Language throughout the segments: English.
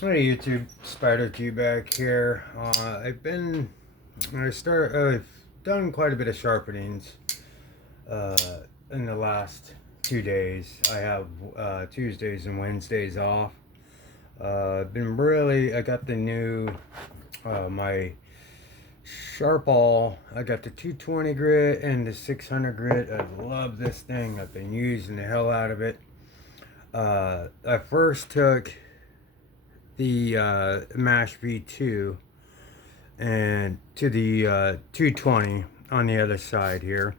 Hey YouTube, Spider Q back here. I've done quite a bit of sharpenings uh, in the last 2 days. I have Tuesdays and Wednesdays off. I got the new, my Sharpall. I got the 220 grit and the 600 grit. I love this thing. I've been using the hell out of it. I first took the Mash V2 and to the 220 on the other side here.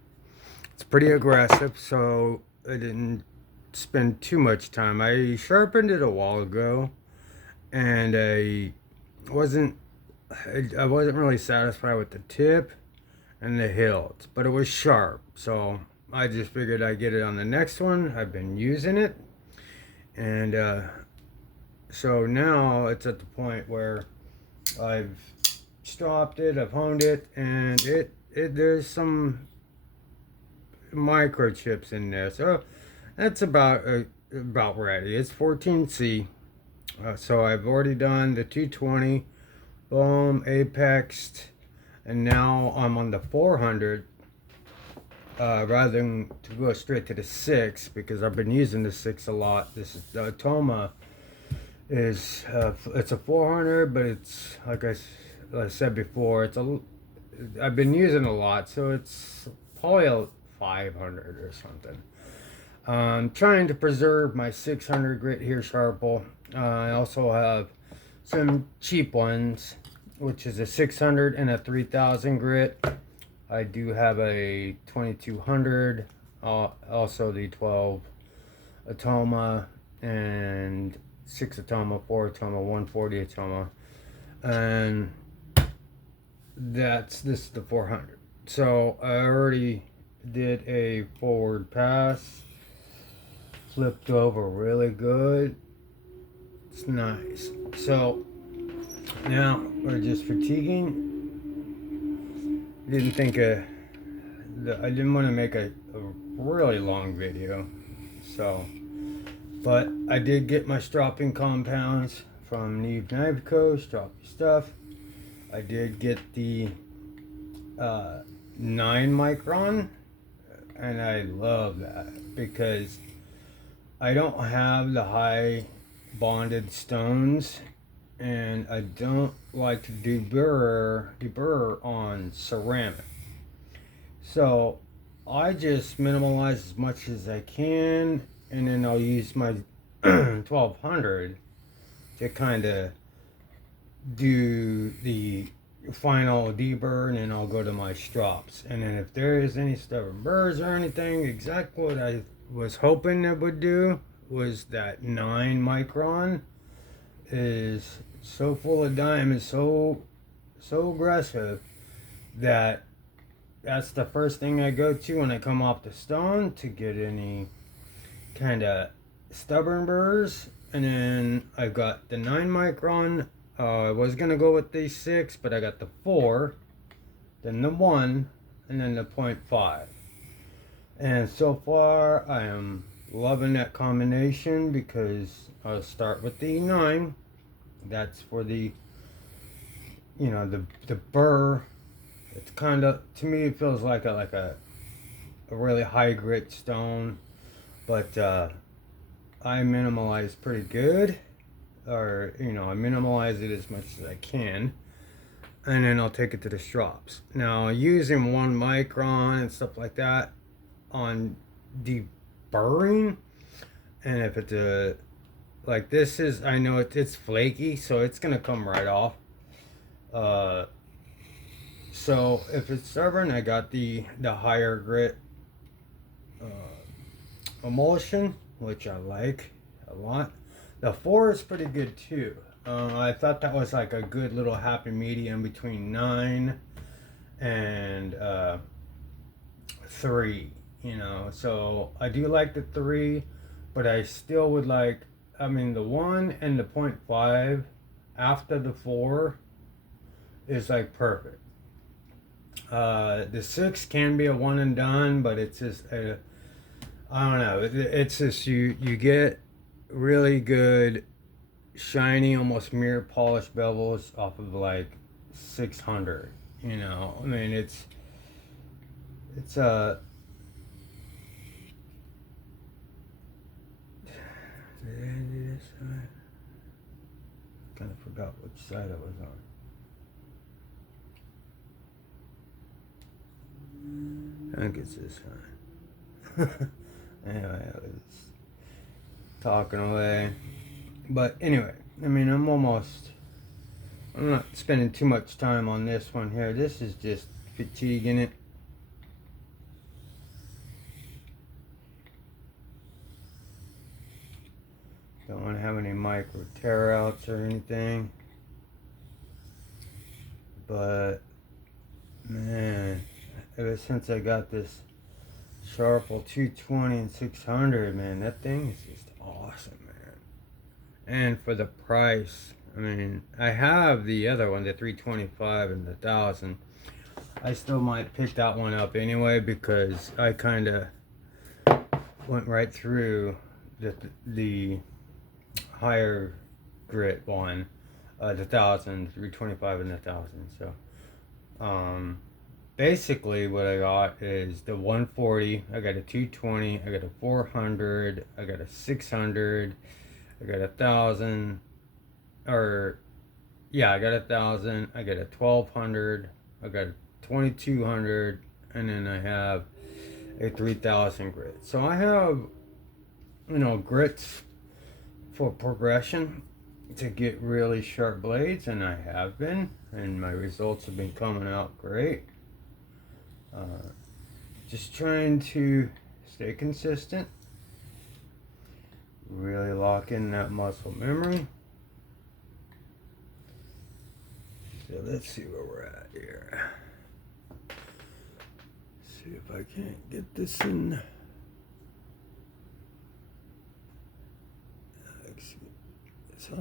It's pretty aggressive, so I didn't spend too much time. I sharpened it a while ago, and wasn't I wasn't really satisfied with the tip and the hilt, but it was sharp, so I just figured I'd get it on the next one. I've been using it, and so now it's at the point where I've stropped it, I've honed it, and there's some microchips in there, so that's about ready. It's 14C, so I've already done the 220, boom, apexed, and now I'm on the 400. Rather than to go straight to the 6, because I've been using the 6 a lot. This is the Toma is it's a 400, but it's like I said before, I've been using a lot, so it's probably a 500 or something. I'm trying to preserve my 600 grit here, Sharple. I also have some cheap ones, which is a 600 and a 3000 grit. I do have a 2200, also the 12 Atoma, and 6 Atoma, 4 Atoma, 140 Atoma, and this is the 400. So I already did a forward pass, flipped over really good. It's nice. So now we're just fatiguing. Didn't think I didn't want to make a really long video, so but I did get my stropping compounds from Divo Knives Co. Stroppy stuff. I did get the 9 micron, and I love that because I don't have the high bonded stones, and I don't like to deburr on ceramic. So I just minimalize as much as I can, and then I'll use my 1200 to kind of do the final deburr, and then I'll go to my strops. And then if there is any stubborn burrs or anything, exactly what I was hoping it would do was that 9 micron is so full of diamonds, so aggressive, that that's the first thing I go to when I come off the stone to get any kind of stubborn burrs. And then I've got the 9 micron. I was gonna go with the 6, but I got the 4, then the 1, and then the 0.5. And so far I am loving that combination, because I'll start with the 9. That's for the, the burr. It's kind of, to me, it feels like a really high grit stone, but I minimalize pretty good, or I minimalize it as much as I can, and then I'll take it to the strops. Now, using 1 micron and stuff like that on deburring, and if it's like this is, I know it's flaky, so it's gonna come right off. So if it's stubborn, I got the higher grit emulsion, which I like a lot. The 4 is pretty good too. I thought that was like a good little happy medium between 9 and 3. So I do like the 3, but I still would like, the 1 and the 0.5 after the 4 is like perfect. The 6 can be a one and done, but it's just I don't know. It's just you get really good shiny, almost mirror polished bevels off of like 600. You know, I mean, it's a. Did I do this side? Kind of forgot which side I was on. I think it's this side. Anyway, I was talking away. But anyway, I mean, I'm not spending too much time on this one here. This is just fatiguing it. Don't want to have any micro tear outs or anything. But, man, ever since I got this Sharple 220 and 600, man, that thing is just awesome, man. And for the price, I mean, I have the other one, the 325 and the 1000. I still might pick that one up anyway because I kind of went right through the higher grit one, the 1000, 325 and the 1000. So, basically what I got is the 140, I got a 220, I got a 400, I got a 600, I got 1000, or yeah, I got 1000, I got a 1200, I got a 2200, and then I have a 3000 grit. So I have, grits for progression to get really sharp blades, and I have been, and my results have been coming out great. Just trying to stay consistent, really lock in that muscle memory. So let's see where we're at here. See if I can't get this in.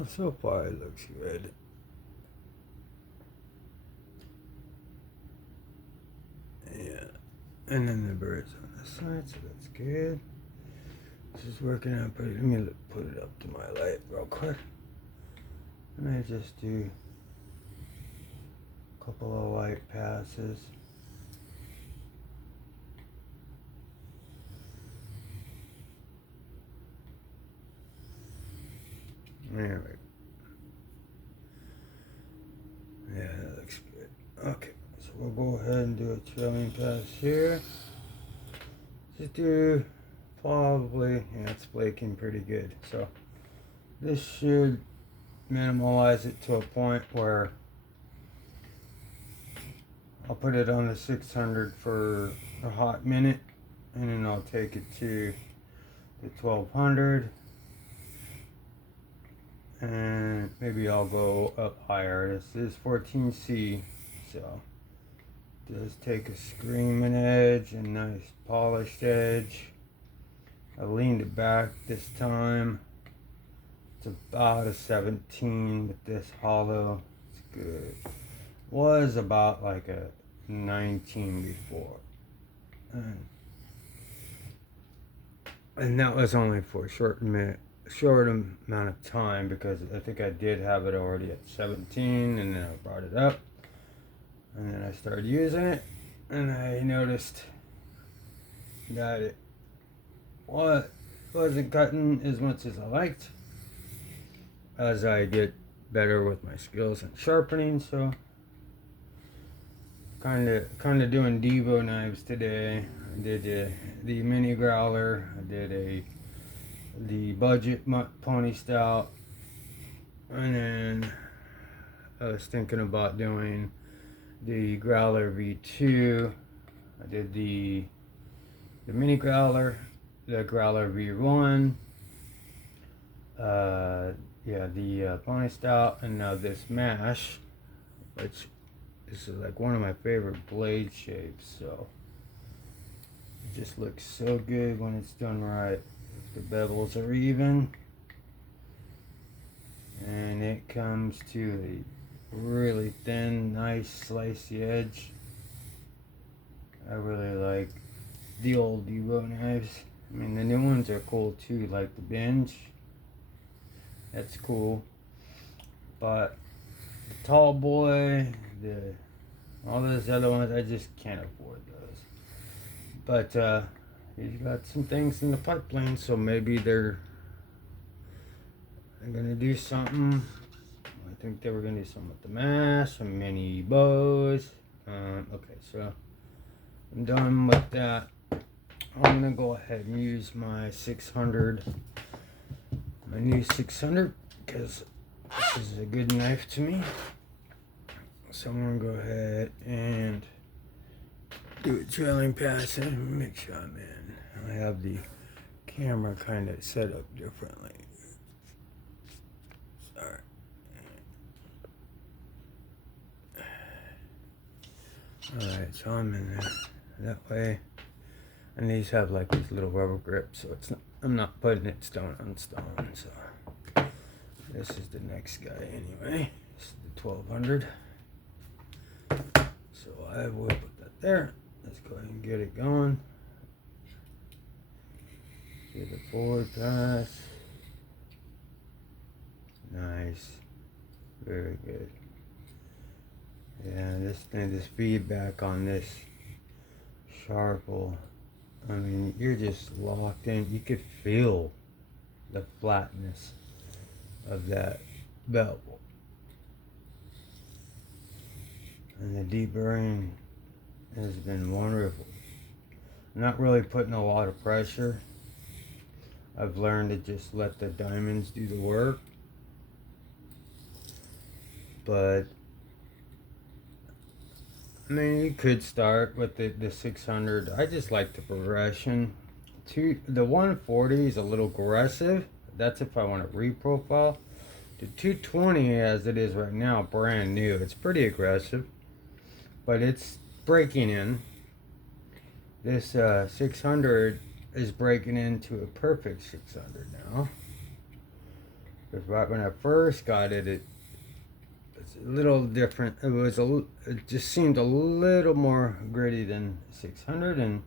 So far it looks good. Yeah, and then the birds on the side, so that's good. This is working out pretty. Let me put it up to my light real quick. And I just do a couple of light passes. There we go. Yeah, that looks good. Okay, so we'll go ahead and do a trailing pass here. Just do probably, yeah, it's flaking pretty good. So this should minimize it to a point where I'll put it on the 600 for a hot minute, and then I'll take it to the 1200. And maybe I'll go up higher. This is 14C, so it does take a screaming edge and nice polished edge. I leaned it back this time. It's about a 17 with this hollow. It's good. Was about like a 19 before. And that was only for a short amount of time, because I think I did have it already at 17, and then I brought it up, and then I started using it, and I noticed that it wasn't cutting as much as I liked as I get better with my skills in sharpening. So kind of doing Divo knives today. I did the mini growler, I did the budget pony stout, and then I was thinking about doing the growler V2. I did the mini growler, the growler V1, the pony stout, and now this mash, which is like one of my favorite blade shapes. So it just looks so good when it's done right. The bevels are even, and it comes to a really thin, nice slicey edge. I really like the old Divo knives. I mean, the new ones are cool too, like the Binge. That's cool. but the tall boy, all those other ones, I just can't afford those. But he's got some things in the pipeline, so maybe they're gonna do something. I think they were gonna do something with the mask, some mini bows. Okay, so I'm done with that. I'm gonna go ahead and use my 600, my new 600, because this is a good knife to me. So I'm gonna go ahead and do a trailing pass and make sure I'm in. I have the camera kind of set up differently. Sorry. Alright, so I'm in there. That way. And these have like these little rubber grips, so it's not, I'm not putting it stone on stone. So this is the next guy anyway. This is the 1200. So I will put that there. Let's go ahead and get it going. Do the forward pass. Nice. Very good. Yeah, this feedback on this Sharple, I mean, you're just locked in. You could feel the flatness of that belt. And the deburring has been wonderful. Not really putting a lot of pressure. I've learned to just let the diamonds do the work. But I mean, you could start with the 600. I just like the progression. The 140 is a little aggressive. That's if I want to reprofile. The 220, as it is right now, brand new. It's pretty aggressive, but it's breaking in. This 600 is breaking into a perfect 600 now. Because right when I first got it, it's a little different. It just seemed a little more gritty than 600, and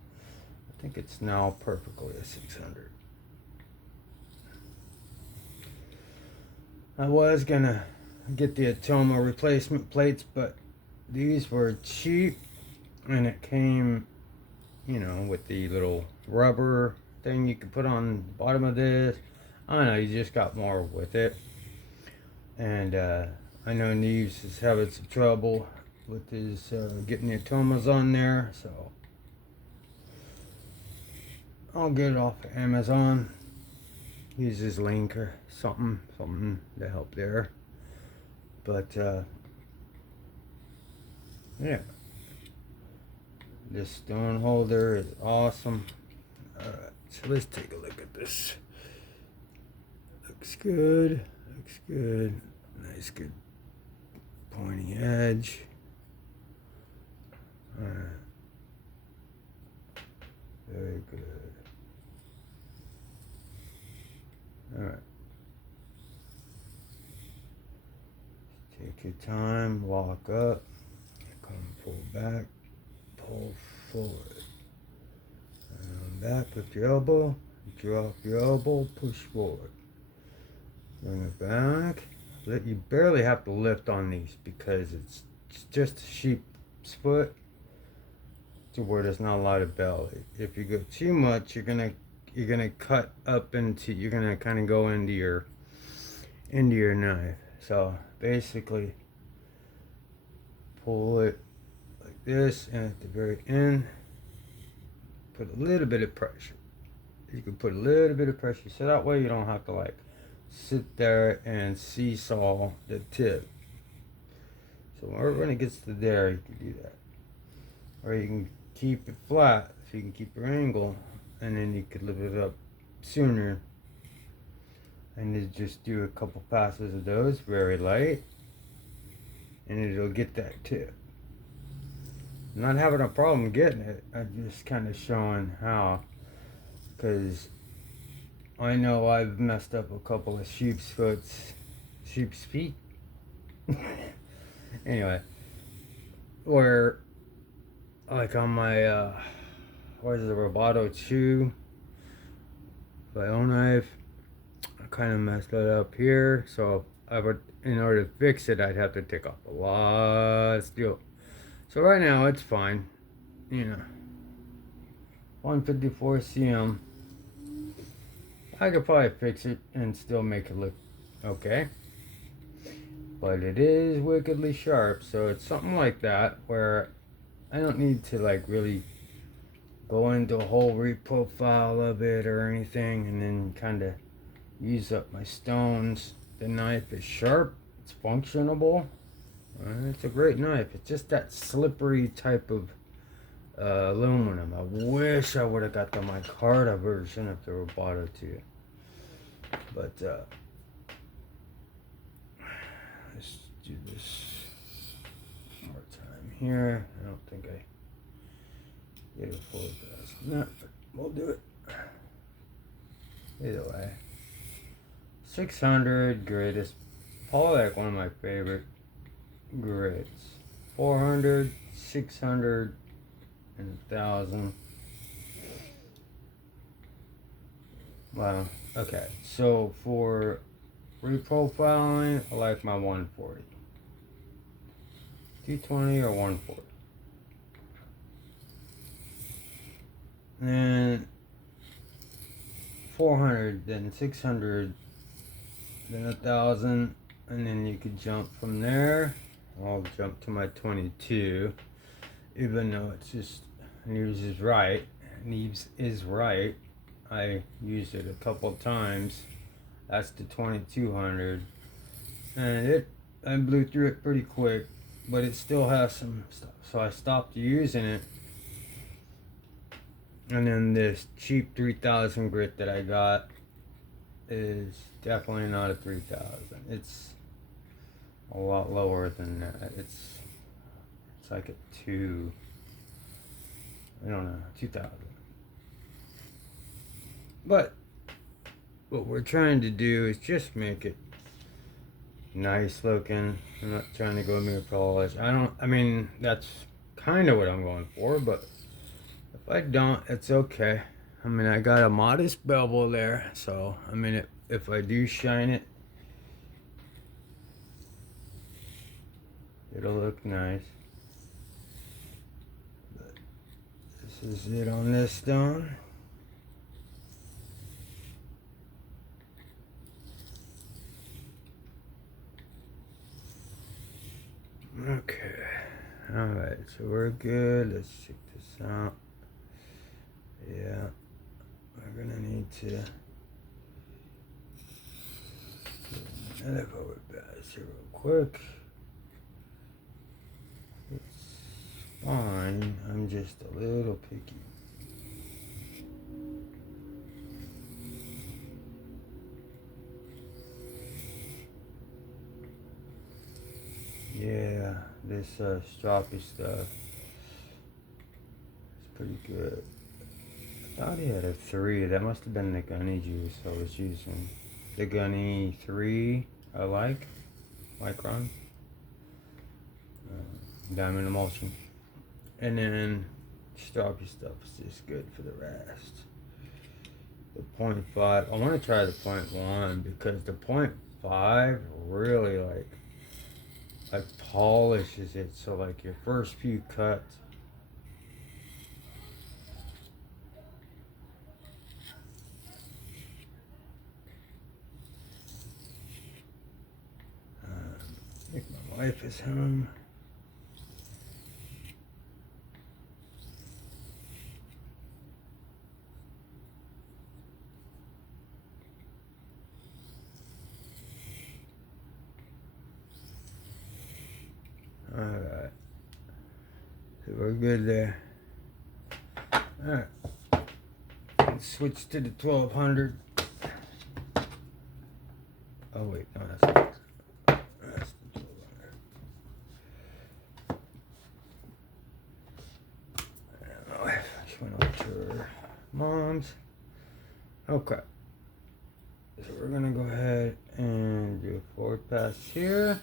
I think it's now perfectly a 600. I was gonna get the Atoma replacement plates, but these were cheap, and it came, you know, with the little rubber thing you could put on the bottom of this. I don't know, you just got more with it. And I know Neves is having some trouble with his getting the Atomas on there, so I'll get it off of Amazon. Use his link or something to help there. But yeah, this stone holder is awesome. Alright, so let's take a look at this. Looks good. Looks good. Nice, good pointy edge. Alright. Very good. Alright. Take your time, walk up, come pull back, pull forward. Back with your elbow, drop your elbow, push forward. Bring it back. You barely have to lift on these because it's just a sheep's foot to where there's not a lot of belly. If you go too much, you're gonna cut up into, you're gonna kind of go into your knife. So basically, pull it like this, and at the very end, put a little bit of pressure. You can put a little bit of pressure, so that way you don't have to like sit there and seesaw the tip. So when it gets to there, you can do that. Or you can keep it flat, so you can keep your angle, and then you could lift it up sooner. And then just do a couple passes of those, very light, and it'll get that tip. I'm not having a problem getting it. I'm just kind of showing how, because I know I've messed up a couple of sheep's feet. Anyway, where like on my what is it, Roboto 2 by own knife, I kind of messed that up here, so in order to fix it, I'd have to take off a lot of steel. So right now it's fine, you know. 154 cm. I could probably fix it and still make it look okay. But it is wickedly sharp, so it's something like that where I don't need to like really go into a whole reprofile of it or anything and then kind of use up my stones. The knife is sharp, it's functionable, it's a great knife. It's just that slippery type of aluminum. I wish I would have got the micarta version if they were bought it to you. But let's do this one more time here. I don't think I get it full fast enough, but we'll do it. Either way, 600 grit is probably like one of my favorite grits. 400, 600, and 1000. Wow. Okay, so for reprofiling, I like my 140. 220 or 140. Then 400, then 600, then 1000, and then you could jump from there. I'll jump to my 22, even though it's just Neves is right. Neves is right. I used it a couple times. That's the 2200, and I blew through it pretty quick, but it still has some stuff. So I stopped using it. And then this cheap 3000 grit that I got is definitely not a 3000. It's a lot lower than that. It's like a 2. I don't know, 2000. But what we're trying to do is just make it nice looking. I'm not trying to go mirror polish. I mean, that's kind of what I'm going for, but if I don't, it's okay. I mean, I got a modest bevel there, so I mean, if I do shine it, it'll look nice. But this is it on this stone. Okay, alright, so we're good. Let's check this out. Yeah, we're gonna need to get another forward pass here real quick. It's fine, I'm just a little picky. Yeah, this stroppy stuff is pretty good. I thought he had a 3. That must have been the gunny juice I was using. The gunny 3 I like. Micron. Diamond emulsion. And then stroppy stuff is just good for the rest. The 0.5. I want to try the 0.1 because the 0.5 really like polishes it, so like your first few cuts I think my wife is home. Alright, so we're good there. Alright, let's switch to the 1200. Oh wait, no, that's the 1200. I don't know, she went off to her mom's. Okay, so we're gonna go ahead and do a forward pass here.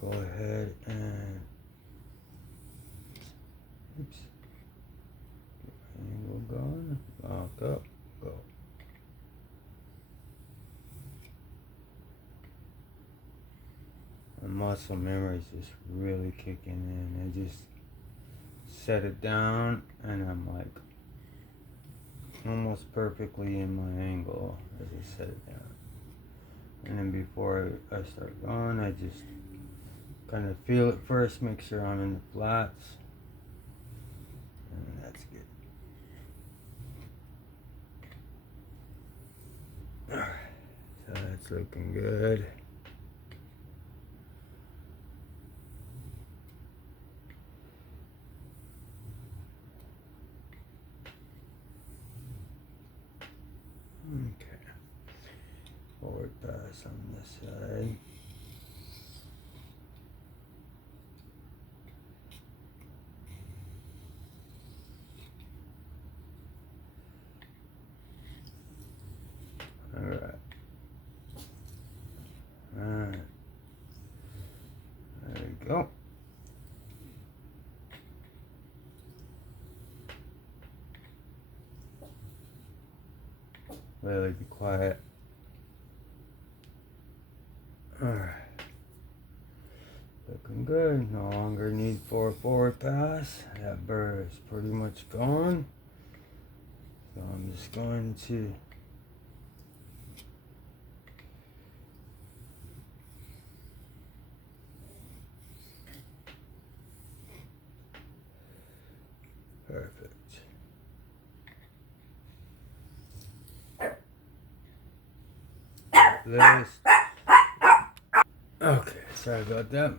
Go ahead and oops, angle going, lock up, go. muscle memory is just really kicking in. I just set it down and I'm like almost perfectly in my angle as I set it down. And then before I start going, I just kind of feel it first, make sure I'm in the flats. And that's good. Alright, so that's looking good. Okay, forward pass on this side. Alright. Alright. There we go. Really be quiet. Alright. Looking good. No longer need for a forward pass. That burr is pretty much gone. So I'm just going to perfect. List. Okay, sorry about that.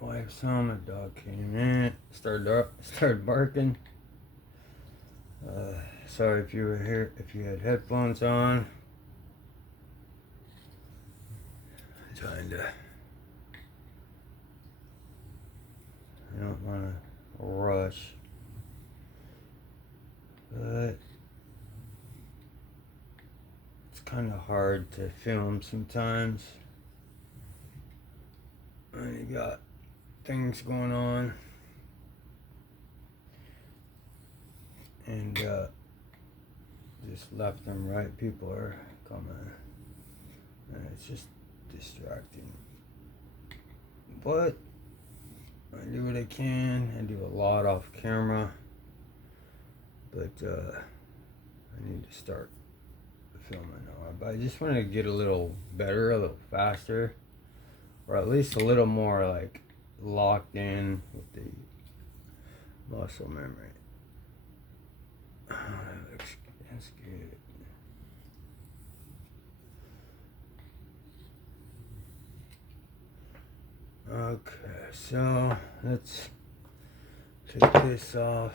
My wife's home, the dog came in, started barking. Sorry if you were here, if you had headphones on. Trying to, I don't want to rush, but it's kind of hard to film sometimes when you got things going on. And just left and right people are coming, and it's just distracting. But I do what I can. I do a lot off camera, but I need to start filming more. But I just want to get a little better, a little faster, or at least a little more like locked in with the muscle memory. That's good. Okay, so let's take this off.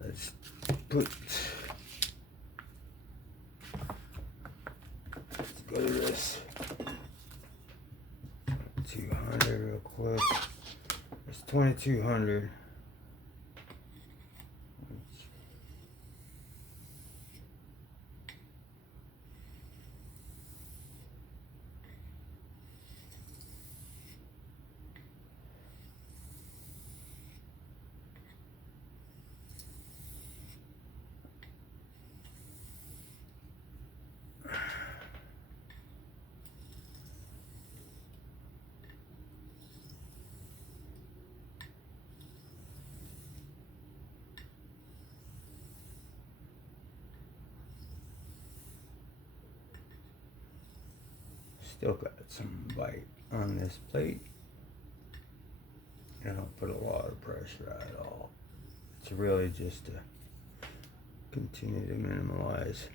Let's go to this 200 real quick. It's 2200. Still got some bite on this plate. I don't put a lot of pressure at all. It's really just to continue to minimize.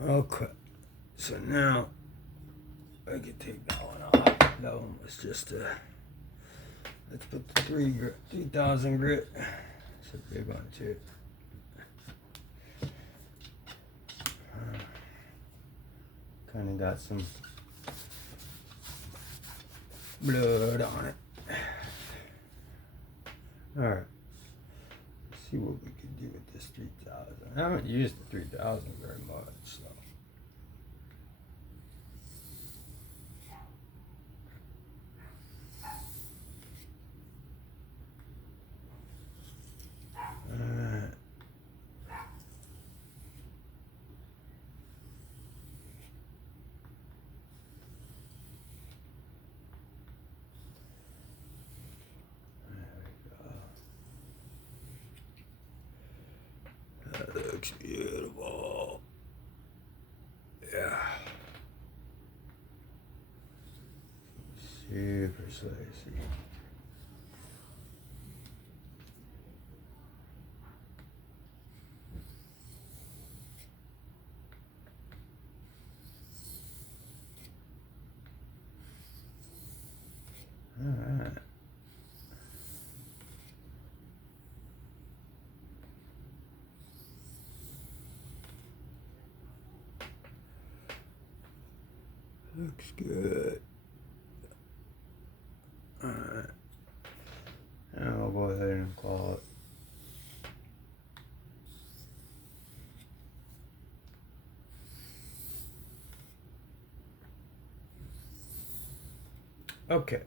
Okay, so now I can take that one off. That one was just a, let's put the 3000 grit. It's a big one too. Kind of got some blood on it. Alright, let's see what we can do with this 3000. I haven't used the 3000 very much, so. Alright. That looks beautiful. Yeah. Super slicey. Alright. Looks good. Alright. And I'll go ahead and call it. Okay.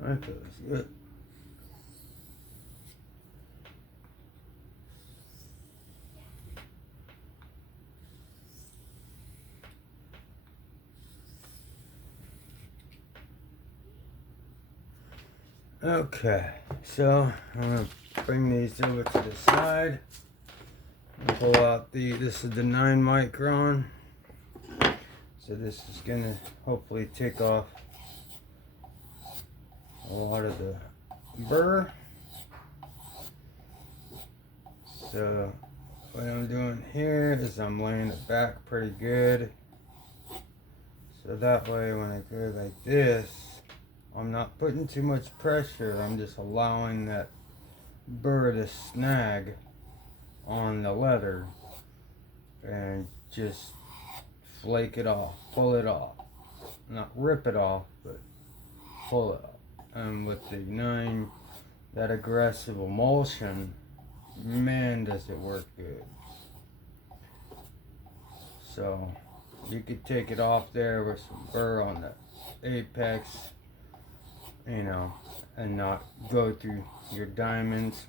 That feels good. Okay, so I'm gonna bring these over to the side and pull out this is the 9 micron. So this is gonna hopefully take off a lot of the burr. So what I'm doing here is I'm laying it back pretty good. So that way when I go like this, I'm not putting too much pressure. I'm just allowing that burr to snag on the leather and just flake it off, pull it off. Not rip it off, but pull it off. And with the 9, that aggressive emulsion, man does it work good. So you could take it off there with some burr on the apex, you know, and not go through your diamonds.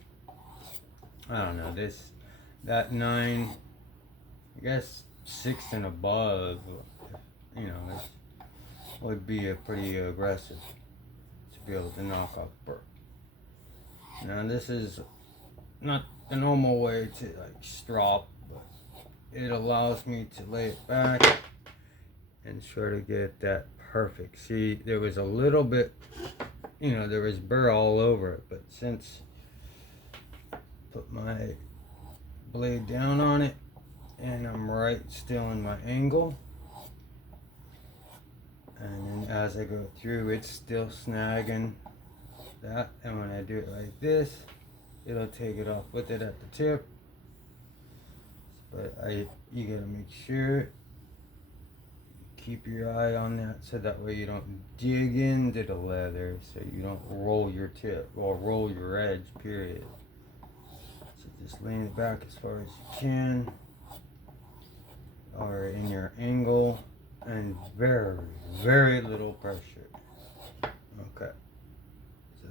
I don't know, that 9, I guess 6 and above, you know, it would be a pretty aggressive to be able to knock off burr. Now this is not the normal way to like strop, but it allows me to lay it back and try to get that perfect. See, there was a little bit, you know, there was burr all over it, but since I put my blade down on it and I'm right still in my angle, and then as I go through, it's still snagging that, and when I do it like this, it'll take it off with it at the tip. But you gotta make sure keep your eye on that, so that way you don't dig into the leather, so you don't roll your tip or roll your edge, period. So just lean it back as far as you can, or in your angle, and very, very little pressure. Okay, so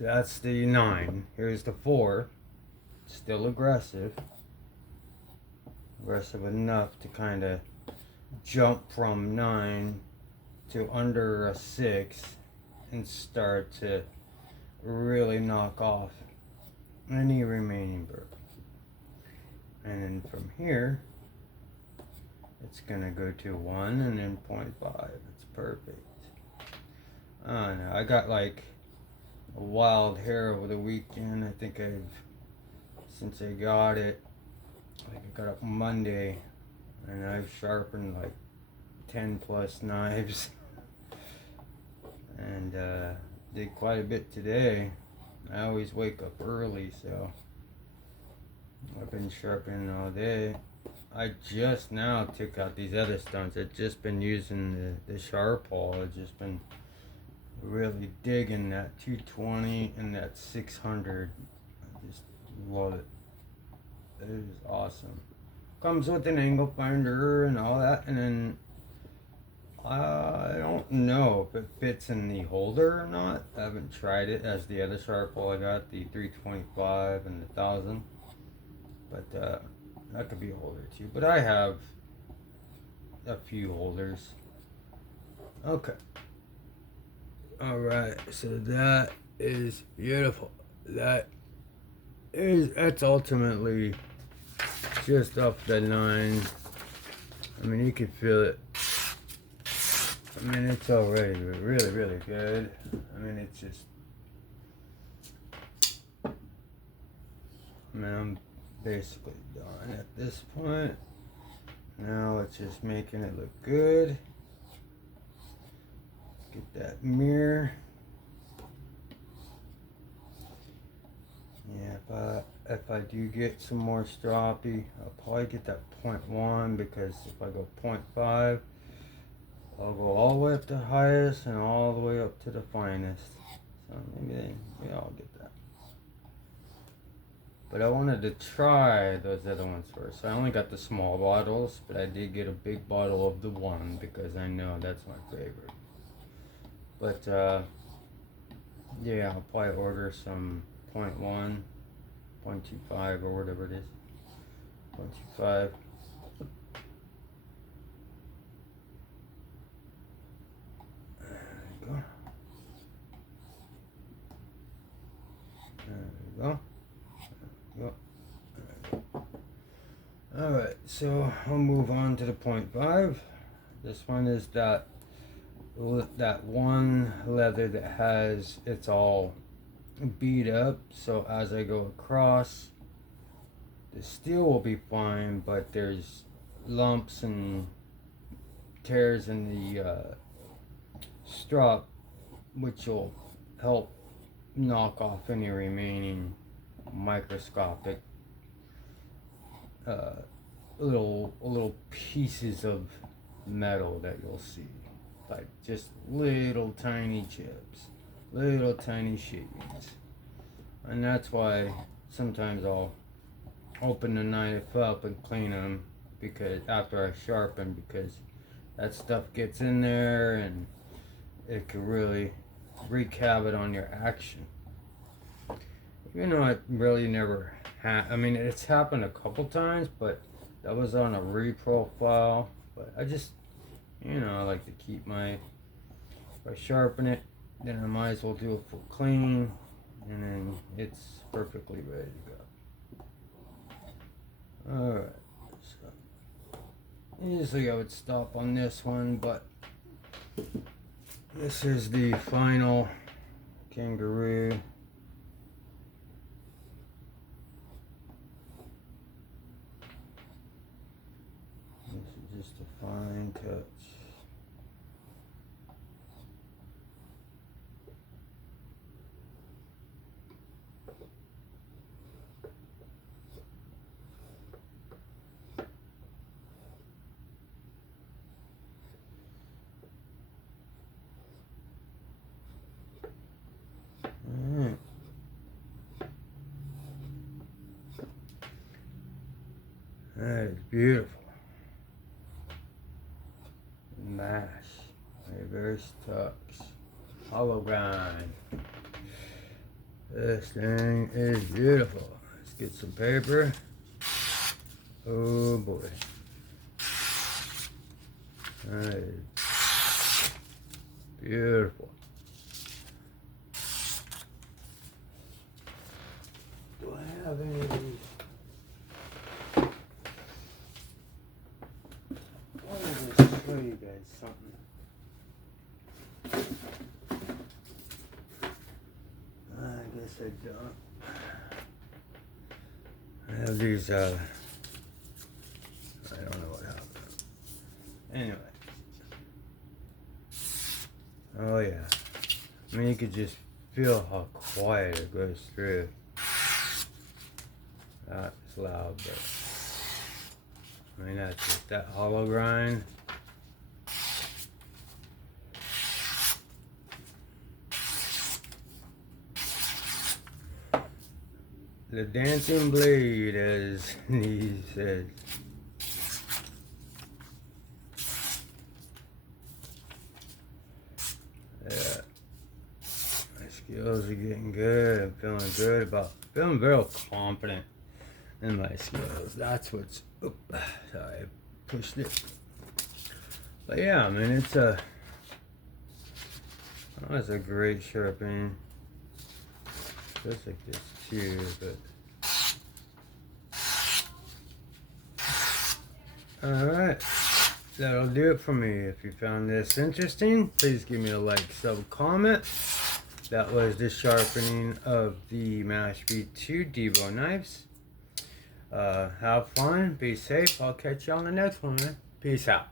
that's the 9. Here's the 4. Still aggressive enough to kind of jump from 9 to under a 6 and start to really knock off any remaining burr. And then from here, it's gonna go to 1 and then 0.5. It's perfect. I don't know, I got like a wild hair over the weekend. I think since I got it, like I got up Monday, and I've sharpened like 10 plus knives, and did quite a bit today. I always wake up early, so I've been sharpening all day. I just now took out these other stones. I've just been using the sharp haul. I've just been really digging that 220 and that 600. I just love it. It is awesome. Comes with an angle finder and all that, and then I don't know if it fits in the holder or not. I haven't tried it as the other sharp hole I got, the 325 and the 1000, but that could be a holder too. But I have a few holders. Okay. All right, so that is beautiful. that's ultimately just up the line. I mean, you can feel it. I mean, it's already really, really good. I mean, it's just, I mean, I'm basically done at this point. Now it's just making it look good. Get that mirror. Yeah, if I do get some more stroppy, I'll probably get that 0.1, because if I go 0.5, I'll go all the way up to the highest and all the way up to the finest. So maybe I'll get that. But I wanted to try those other ones first. I only got the small bottles, but I did get a big bottle of the one because I know that's my favorite. But yeah, I'll probably order some 0.1, 0.25 or whatever it is. 0.25. There we go. Alright, so I'll move on to the 0.5. This one is that one leather that has, it's all beat up, so as I go across, the steel will be fine, but there's lumps and tears in the strop, which will help knock off any remaining microscopic little pieces of metal that you'll see, like just little tiny chips, little tiny shavings. And that's why sometimes I'll open the knife up and clean them, because after I sharpen, because that stuff gets in there and it can really wreak havoc on your action. Even though it really never I mean, it's happened a couple times, but that was on a reprofile. But I just, I like to keep if I sharpen it, then I might as well do a full clean, and then it's perfectly ready to go. Alright, so usually I would stop on this one, but this is the final kangaroo. Just a fine touch. Alright. That is beautiful. Mash, reverse tux, hollow grind. This thing is beautiful. Let's get some paper. Oh boy. That is beautiful. Do I have any of these? Show you guys something. I guess I don't. I have these, I don't know what happened. Anyway. Oh yeah. I mean, you could just feel how quiet it goes through. That's loud, but I mean, that's just that hollow grind. The dancing blade, as he says. Yeah, my skills are getting good. I'm feeling very confident in my skills. That's what's. Oops, sorry, I pushed it. But yeah, I mean, it's a great sharpening. Feels like this too, but alright. That'll do it for me. If you found this interesting, please give me a like, sub, comment. That was the sharpening of the Mash V2 Divo knives. Have fun, be safe. I'll catch you on the next one, man. Peace out.